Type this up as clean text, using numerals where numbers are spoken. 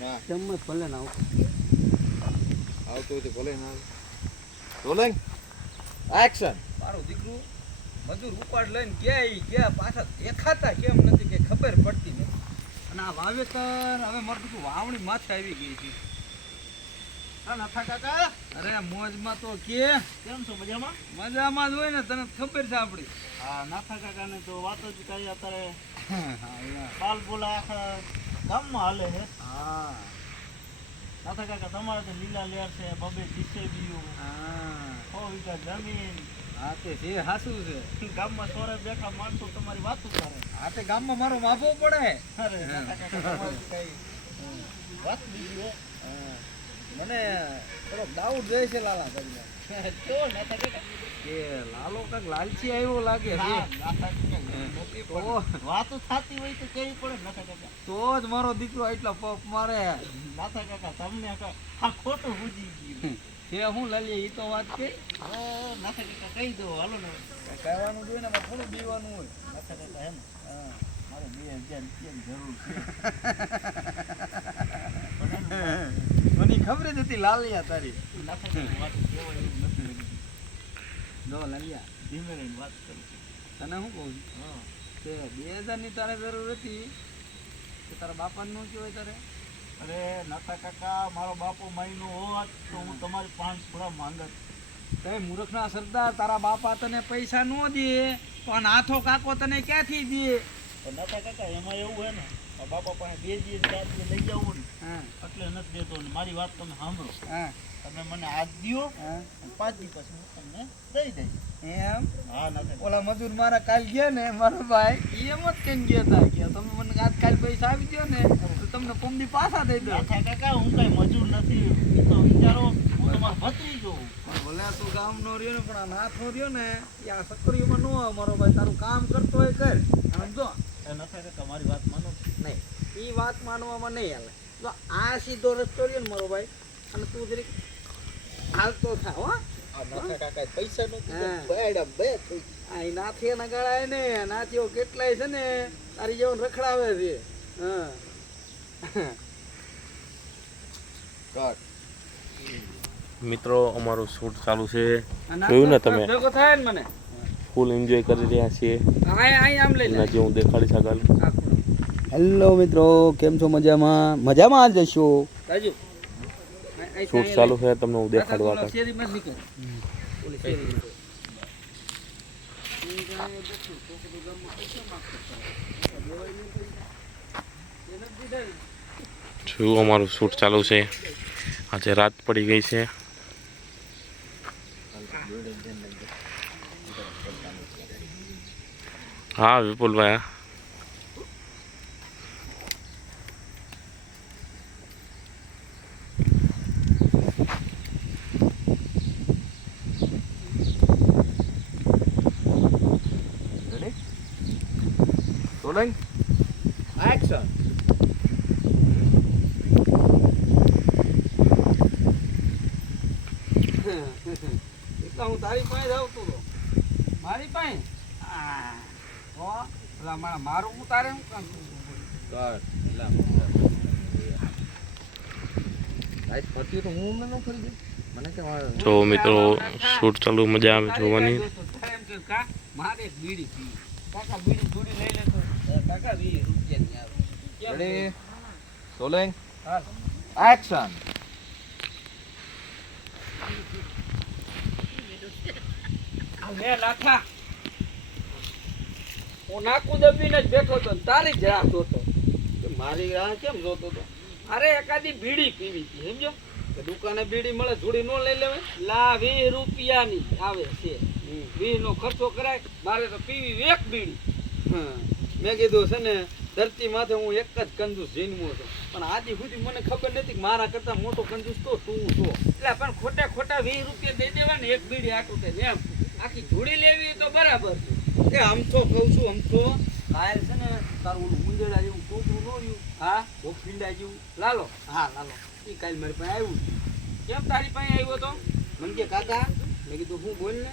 ના ચમચ ભલે ના આવતો હોય તો ભલે ના આવે. Rolling action. મારું દીકરું મજૂર ઉપાડ લઈને ગયા પાછા દેખાતા કેમ નથી કે ખબર પડતી નથી. અને આ વાવેતર હવે મારું દીકરું વાવણી માથે આવી ગઈ છે. હા નથા કાકા, અરે મોજમાં તો કેમ છો? મજામાં? મજામાં જ હોય ને, તને ખબર છે આપણી. હા નાથા કાકા ને તો વાતો જ કરી અત્યારે હા બાલ બોલા આખા ગામમાં હાલે છે. હા નાથા કાકા તમારે તો લીલા લેર છે, બબે જીસેબીઓ, હા 100 વીઘા જમીન, હા તે છે હાસું છે. ગામમાં સોરે બેઠા માણસો તમારી વાતો કરે. આ તે ગામમાં મારો માફો પડે. અરે નાથા કાકા તમારી કઈ વાત બીજી હે. મને થોડો ડાઉટ જાય છે લાલા ભાઈ તો નાથા કાકા કે લાલો કાક લાલચી આવ્યો લાગે છે. હા, નાથા કાકા વાતો થતી હોય તો કેવી પડે નાથા કાકા. તો જ મારો દીકરો એટલા પપ મારે. નાથા કાકા તમને આ ખોટું બુજી ગયું. કે હું લાલીએ ઈ તો વાત કે હવે નાથા કાકા કહી દો હાલો ને. કહેવાનું જોઈએ ને, થોડું બીવાનું હોય. નાથા કાકા એમ હા મારે 2000 રૂપિયાની જરૂર છે. મને ખબર જ હતી લાલિયા તારી. નાથા કાકા વાત કહેવાય એવું નથી લાગ્યું. જો લાલિયા ધીમે રહીને વાત કરું છું. તને શું કહું છું હા કે 2000 ની તારે જરૂર હતી કે તારા બાપાને ન કહેવાય તારે? અરે નાથા કાકા મારો બાપો મહિનો હોત તો હું તમારી 5 થોડા માંગત. કઈ મૂર્ખના સરદાર, તારા બાપા તને પૈસા ન દે પણ આથો કાકો તને ક્યાંથી દે? પણ નાથા કાકા એમાં એવું હે ને મારા બાપા પાસે 2 દિવસ 4 દિવસ લઈ જાવ ને હા એટલે નથી દેતો. ને મારી વાત તમે સાંભળો. હા તમે મને આજ દ્યો હા 5 દિવસ પછી હું તમને દઈ દઈશ. એમ? હા નાથા ઓલા મજૂર મારા કાલ ગયા ને મારો ભાઈ, ઈ એમ જ કઈ ગયા તા કે તમે મને આજકાલ પૈસા આપી દો ને તો તમને પમદી પાછા દઈ દો. નાથા કાકા હું કઈ મજૂર નથી. એ તો વિચારો હું તમારો ભત્રીજો. પણ ભલે તું ગામનો રહ્યો ને પણ આ નાથો રહ્યો ને એ આ સકરીઓમાં ન આવે મારો ભાઈ. તારું કામ કરતો હોય કર. સમજો? એ નાથા કાકા મારી વાત માનો. નહીં, એ વાત માનવામાં નહીં હાલે. જો આ સીધો રસ્તો રહ્યો ને મારો ભાઈ, અને તું જરીક હાલતો થા હો. નાથા કાકા પૈસા નો હા. બેડા બે થઈ આ ઈ નાથીના ગળાય ને નાથીઓ કેટલાય છે ને તારી જેવું રખડાવે છે. હા કટ. મિત્રો અમારું શૂટ ચાલુ છે, આ જોયું ને નાથો તમે? ભેગો થાય ને મને ફૂલ એન્જોય કરી રહ્યા છીએ. આય આમ લઈ લે. એના જે હું દેખાડીશ આગળ. હેલો મિત્રો, કેમ છો? મજામાં? મજામાં જ જશો. રાજુ શૂટ ચાલુ છે, તમને હું દેખાડવા આગળ. શેરી માં નીકળ. ઓલી શેરી શું અમારું શૂટ ચાલુ છે. આજે રાત પડી ગઈ છે. હા વિપુલભાઈ, રોલિંગ એક્શન. એટલા હું તારી પાસે આવતો હતો. મારી પાસે મારું હું તારે શું કામ કરું? ફરતી તો હું ન ફરી દઉં. મને કે જો મિત્રો શૂટ ચાલુ, મજા આવે જોવાની. મારે એક બીડી પી. કાકા બીડી થોડી લઈ લેતો. કાકા 20 રૂપિયાની આવે. રેડી રોલિંગ હાલ. એક્શન. લે લાઠા, હું નાકું દબીને જ બેઠો હતો ને તારી જ રાહ જોતો. કે મારી રાહ કેમ જોતો હતો? અરે એકાદી બીડી પીવી હતી, સમજો? કે દુકાને બીડી મળે, જોડી નો લઈ લેવાય. લા 20 રૂપિયાની આવે છે. 20 નો ખર્ચો કરાય, મારે તો પીવી એક બીડી. મેં કીધું છે ને ધરતી માથે હું એક જ કંજૂસ જન્મો છું, પણ આજી સુધી મને ખબર નથી કે મારા કરતા મોટો કંજૂસ તો તું છો. એટલે પણ ખોટા ખોટા 20 રૂપિયા દઈ દેવા ને એક બીડી આટું થાય એમ. આખી જોડી લેવી તો બરાબર છે. કે આમ તો કહું છું, આમ તો કાયલ છે ને તારું ઓલું મુંજેડા જેવું છોકરું ન રહ્યું, હા ભોગફીંડા જેવું, લાલો. હા લાલો, એ કાલ મારી પાસે આવ્યું. કેમ તારી પાસે આવ્યો તો? મને કે કાકા, મેં કીધું હું બોલ ને.